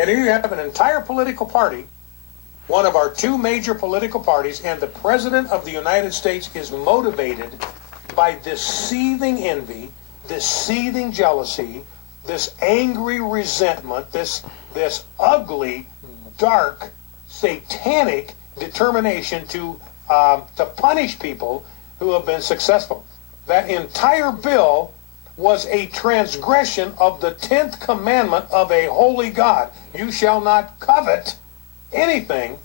And here you have an entire political party, one of our two major political parties, and the President of the United States is motivated by this seething envy, this seething jealousy, this angry resentment, this ugly, dark, satanic determination to punish people who have been successful. That entire bill was a transgression of the 10th commandment of a holy God. You shall not covet anything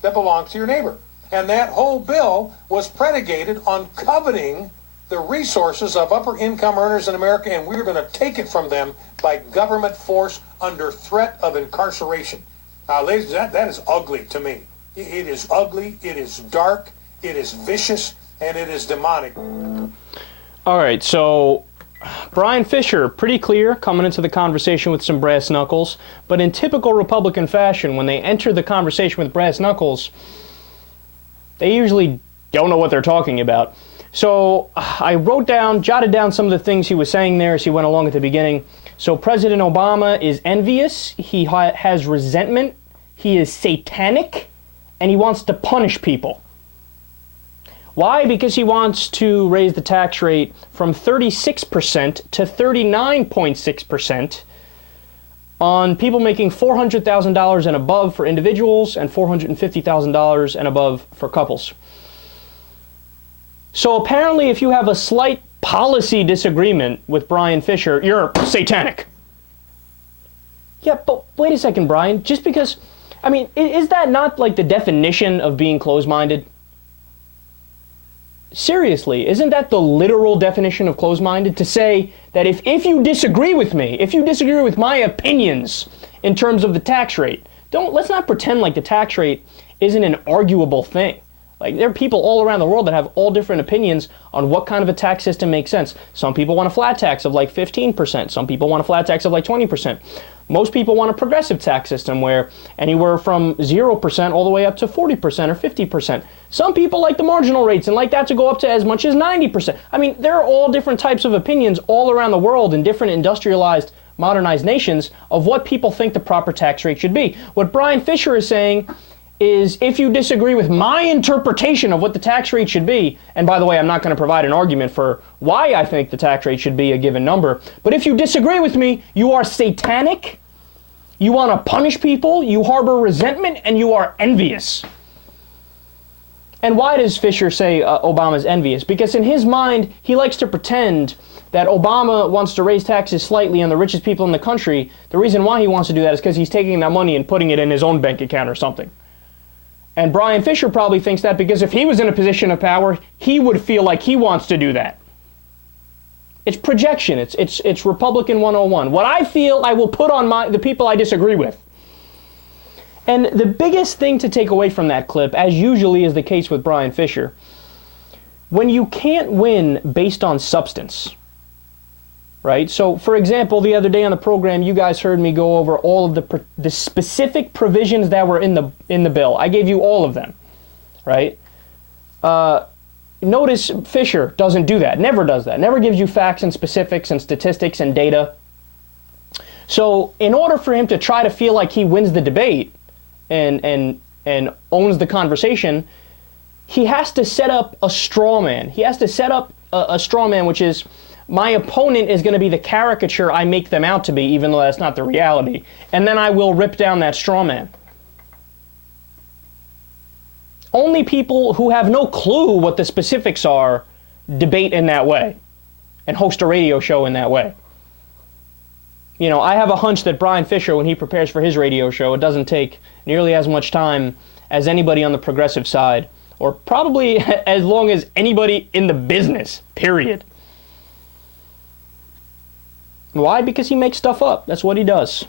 that belongs to your neighbor. And that whole bill was predicated on coveting the resources of upper income earners in America, and we're going to take it from them by government force under threat of incarceration. Ladies, that is ugly to me. It is ugly, it is dark, it is vicious, and it is demonic. All right, so Bryan Fischer, pretty clear, coming into the conversation with some brass knuckles, but in typical Republican fashion, when they enter the conversation with brass knuckles, they usually don't know what they're talking about. So I jotted down some of the things he was saying there as he went along at the beginning. So President Obama is envious, he has resentment, he is satanic, and he wants to punish people. Why? Because he wants to raise the tax rate from 36% to 39.6% on people making $400,000 and above for individuals and $450,000 and above for couples. So apparently if you have a slight policy disagreement with Bryan Fischer, you're satanic. Yeah, but wait a second, Bryan. Just because, I mean, is that not like the definition of being closed-minded? Seriously, isn't that the literal definition of closed-minded? To say that if you disagree with me, if you disagree with my opinions in terms of the tax rate, let's not pretend like the tax rate isn't an arguable thing. Like, there are people all around the world that have all different opinions on what kind of a tax system makes sense. Some people want a flat tax of like 15%. Some people want a flat tax of like 20%. Most people want a progressive tax system where anywhere from 0% all the way up to 40% or 50%. Some people like the marginal rates and like that to go up to as much as 90%. I mean, there are all different types of opinions all around the world in different industrialized, modernized nations of what people think the proper tax rate should be. What Bryan Fischer is saying is, if you disagree with my interpretation of what the tax rate should be, and by the way, I'm not going to provide an argument for why I think the tax rate should be a given number, but if you disagree with me, you are satanic, you want to punish people, you harbor resentment, and you are envious. And why does Fischer say Obama's envious? Because in his mind, he likes to pretend that Obama wants to raise taxes slightly on the richest people in the country. The reason why he wants to do that is because he's taking that money and putting it in his own bank account or something. And Bryan Fischer probably thinks that because if he was in a position of power, he would feel like he wants to do that. It's projection. It's Republican 101. What I feel, I will put on the people I disagree with. And the biggest thing to take away from that clip, as usually is the case with Bryan Fischer, when you can't win based on substance, right? So, for example, the other day on the program, you guys heard me go over all of the specific provisions that were in the bill. I gave you all of them, right? Notice Fischer doesn't do that, never does that, never gives you facts and specifics and statistics and data. So, in order for him to try to feel like he wins the debate and owns the conversation, he has to set up a straw man. He has to set up a straw man, which is, my opponent is going to be the caricature I make them out to be, even though that's not the reality. And then I will rip down that straw man. Only people who have no clue what the specifics are debate in that way and host a radio show in that way. You know, I have a hunch that Bryan Fischer, when he prepares for his radio show, it doesn't take nearly as much time as anybody on the progressive side, or probably as long as anybody in the business, period. Why? Because he makes stuff up. That's what he does.